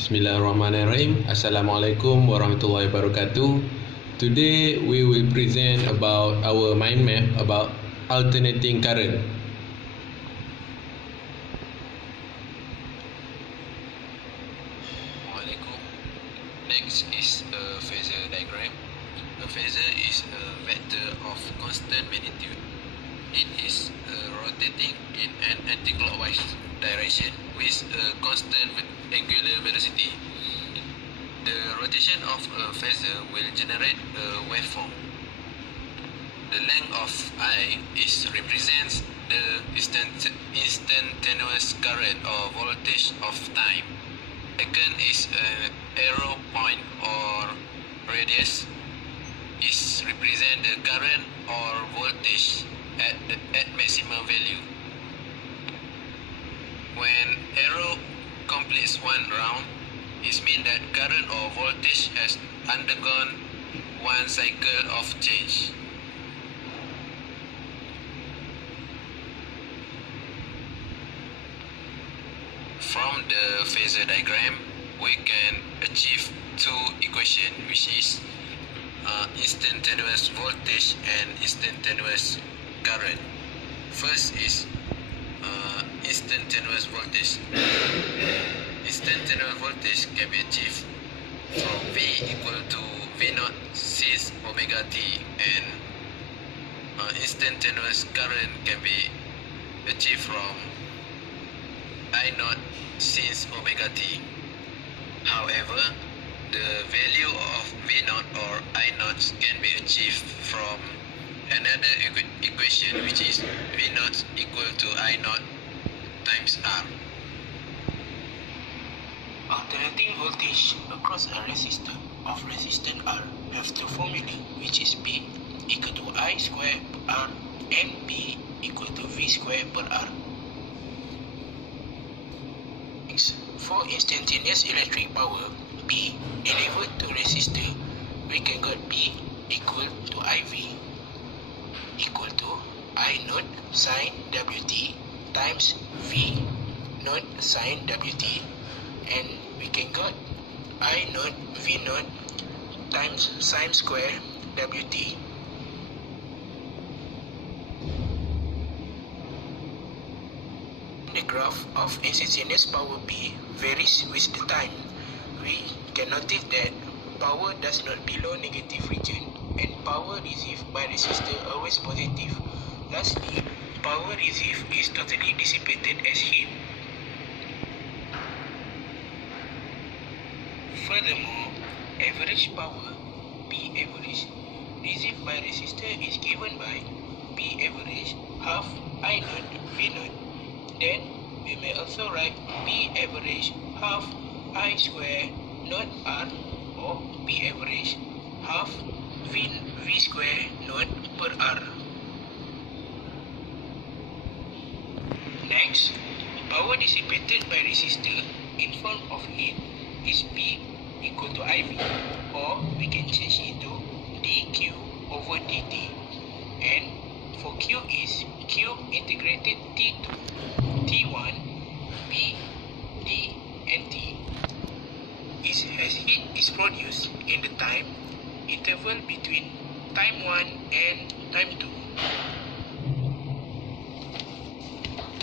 Bismillahirrahmanirrahim. Assalamualaikum warahmatullahi wabarakatuh. Today we will present about our mind map about alternating current. Next is a phasor diagram. A phasor is a vector of constant magnitude. It is rotating in an anticlockwise direction with a constant angular velocity. The rotation of a phasor will generate a waveform. The length of I represents the instantaneous current or voltage of time. Second is an arrow point or radius is represent the current or voltage at maximum value. When arrow completes one round, it means that current or voltage has undergone one cycle of change. From the phasor diagram, we can achieve two equations, which is instantaneous voltage and instantaneous current. First is instantaneous voltage. Instantaneous voltage can be achieved from V equal to V0 since omega t, and instantaneous current can be achieved from I0 since omega t. However, the value of V0 or I0 can be achieved from another equation, which is V0 equal to I0 times R. Alternating voltage across a resistor of resistance R have two formulae, which is P equal to I square per R and P equal to V square per R. For instantaneous electric power, P delivered to resistor, we can get P equal to IV equal to I naught sin Wt times V naught sin Wt, and we can get I naught V naught times sin square Wt. The graph of instantaneous power P varies with the time. We can notice that power does not below negative region and power received by resistor always positive. Lastly, power received is totally dissipated as heat. Furthermore, average power P average received by resistor is given by P average half I naught V naught. Then we may also write P average half I square naught R or P average half V square naught per R. Next, power dissipated by resistor in form of heat is P equal to IV, or we can change it to dQ over dt, and for Q is Q integrated T2 T1 P D and T as heat is produced in the time interval between time 1 and time 2.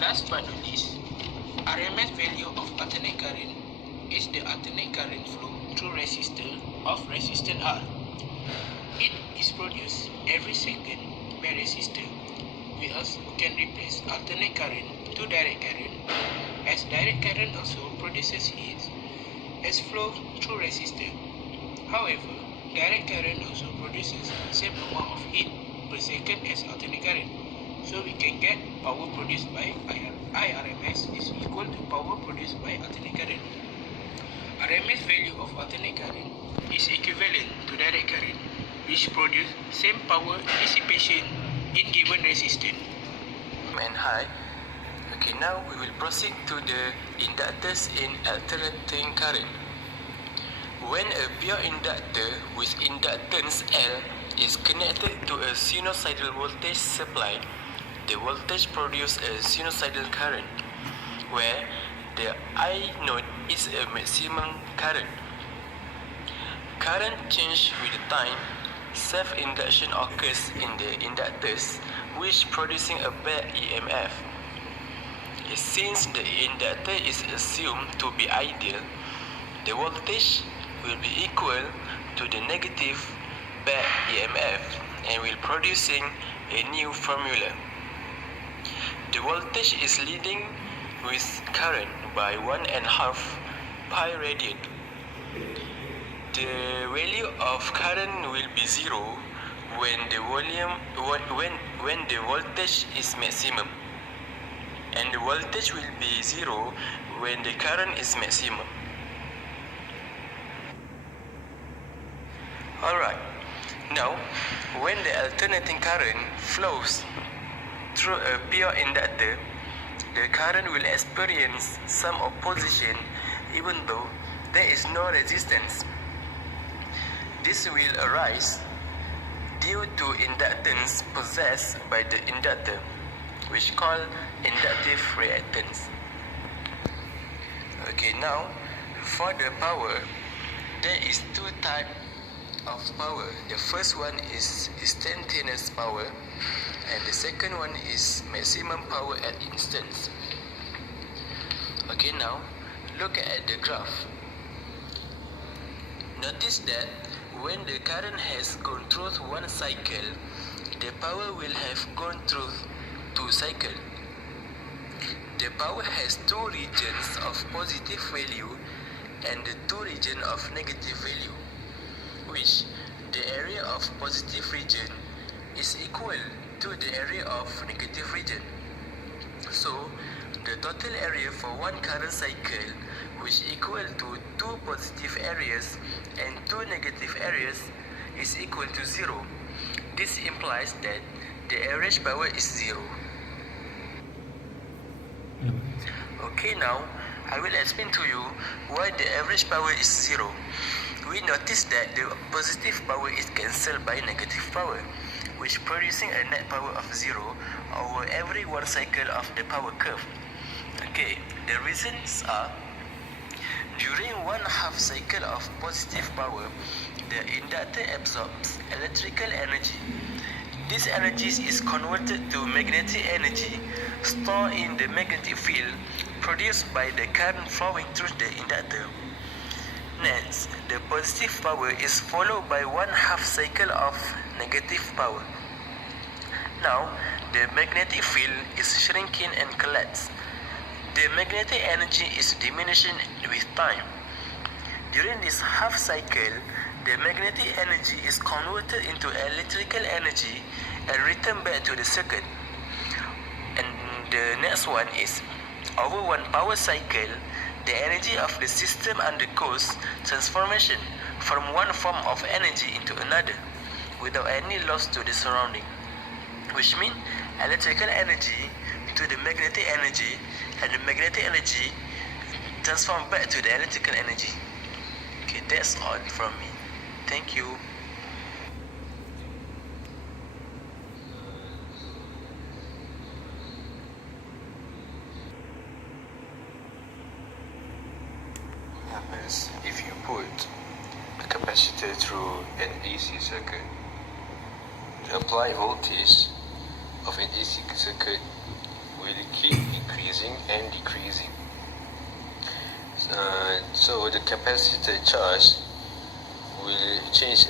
Last but not least, RMS value of alternate current is the alternate current flow through resistor of resistance R. It is produced every second by resistor. We also can replace alternate current to direct current, as direct current also produces heat as flow through resistor. However, direct current also produces same amount of heat per second as alternate current. So we can get power produced by IRMS is equal to power produced by alternate current. RMS value of alternate current is equivalent to direct current, which produce same power dissipation in given resistance. And high. Okay, now we will proceed to the inductors in alternating current. When a pure inductor with inductance L is connected to a sinusoidal voltage supply, the voltage produces a sinusoidal current, where the I node is a maximum current. Current change with time. Self-induction occurs in the inductors, which producing a back EMF. Since the inductor is assumed to be ideal, the voltage will be equal to the negative back EMF and will producing a new formula. The voltage is leading with current by 1.5 pi radian. The value of current will be zero when the voltage is maximum, and the voltage will be zero when the current is maximum. Alright, now when the alternating current flows through a pure inductor, the current will experience some opposition even though there is no resistance. This will arise due to inductance possessed by the inductor, which called inductive reactance. Okay, now for the power, there is two types of power. The first one is instantaneous power, and the second one is maximum power at instance. Okay, now look at the graph. Notice that when the current has gone through one cycle, the power will have gone through two cycles. The power has two regions of positive value and the two regions of negative value, which the area of positive region is equal to the area of negative region. So the total area for one current cycle, which equal to two positive areas and two negative areas, is equal to zero. This implies that the average power is zero. Okay, now I will explain to you why the average power is zero. We notice that the positive power is cancelled by negative power, which producing a net power of zero over every one cycle of the power curve. Okay, the reasons are: during one half cycle of positive power, the inductor absorbs electrical energy. This energy is converted to magnetic energy stored in the magnetic field produced by the current flowing through the inductor. Next, the positive power is followed by one half cycle of negative power. Now, the magnetic field is shrinking and collapses. The magnetic energy is diminishing with time. During this half cycle, the magnetic energy is converted into electrical energy and returned back to the circuit. And the next one is, over one power cycle, the energy of the system undergoes transformation from one form of energy into another without any loss to the surrounding, which means electrical energy to the magnetic energy, and the magnetic energy transformed back to the electrical energy. Okay, that's all from me. Thank you. What happens if you put a capacitor through an AC circuit? The applied voltage of an AC circuit will keep increasing and decreasing. So the capacitor charge will change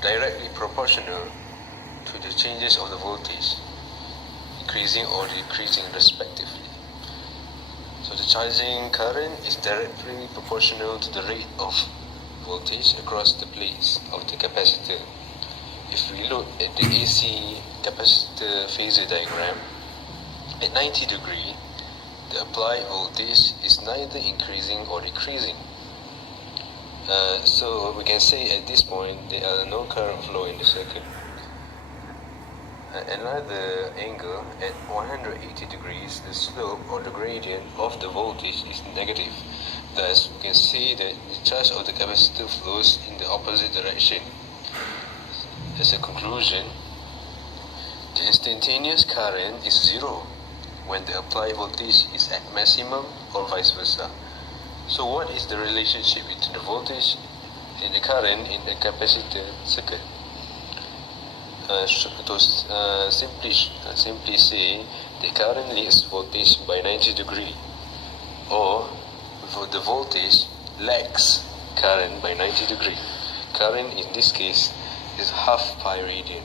directly proportional to the changes of the voltage, increasing or decreasing respectively. So the charging current is directly proportional to the rate of voltage across the plates of the capacitor. If we look at the AC capacitor phasor diagram, at 90 degrees, the applied voltage is neither increasing or decreasing. So we can say at this point there are no current flow in the circuit. At another angle, at 180 degrees, the slope or the gradient of the voltage is negative. Thus, we can say that the charge of the capacitor flows in the opposite direction. As a conclusion, the instantaneous current is zero when the applied voltage is at maximum or vice versa. So what is the relationship between the voltage and the current in a capacitor circuit? Simply say the current leads voltage by 90 degree, or the voltage lags current by 90 degree. Current in this case is half pi radian.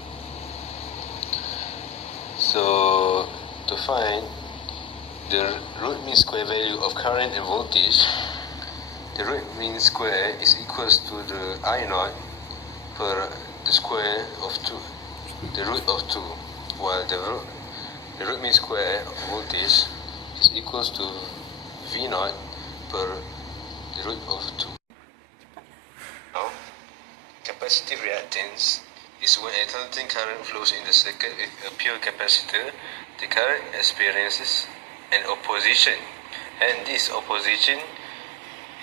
So to find the root mean square value of current and voltage, the root mean square is equals to the I naught per the square of 2, the root of 2, while the root mean square of voltage is equals to V naught per the root of 2. Now, capacitive reactance is when alternating current flows in the circuit with a pure capacitor. The current experiences an opposition, and this opposition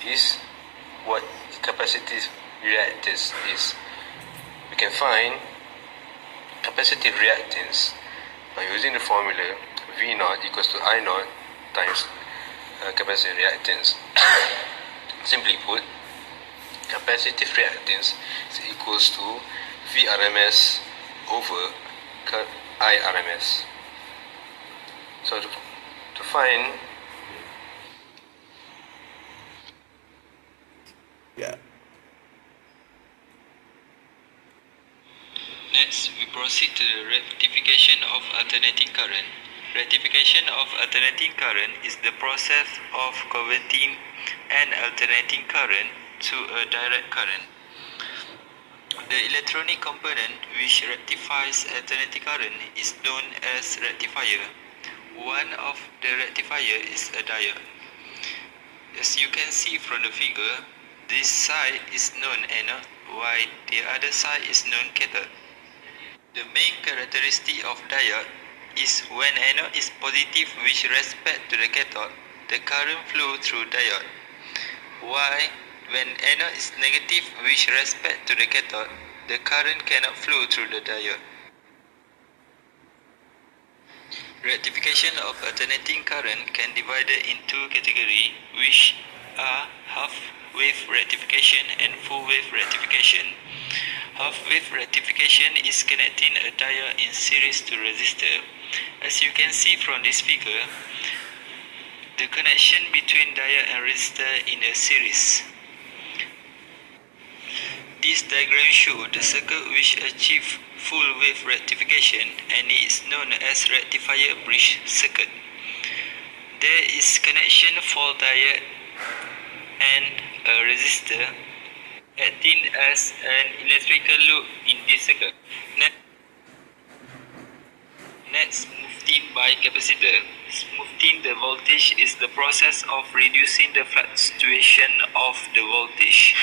is what capacitive reactance is. We can find capacitive reactance by using the formula V naught equals to I naught times capacitive reactance. Simply put, capacitive reactance is equals to Vrms over Irms. So to find Next, we proceed to the rectification of alternating current. Rectification of alternating current is the process of converting an alternating current to a direct current. The electronic component which rectifies alternating current is known as rectifier. One of the rectifier is a diode. As you can see from the figure, this side is known anode, while the other side is known cathode. The main characteristic of diode is when anode is positive with respect to the cathode, the current flow through diode, while when anode is negative with respect to the cathode, the current cannot flow through the diode. Rectification of alternating current can be divided in two categories, which are half-wave rectification and full-wave rectification. Half-wave rectification is connecting a diode in series to resistor. As you can see from this figure, the connection between diode and resistor in a series. This diagram shows the circuit which achieves full-wave rectification and is known as rectifier bridge circuit. There is connection for diode and a resistor acting as an electrical loop in this circuit. Next, smoothing by capacitor. Smoothing the voltage is the process of reducing the fluctuation of the voltage.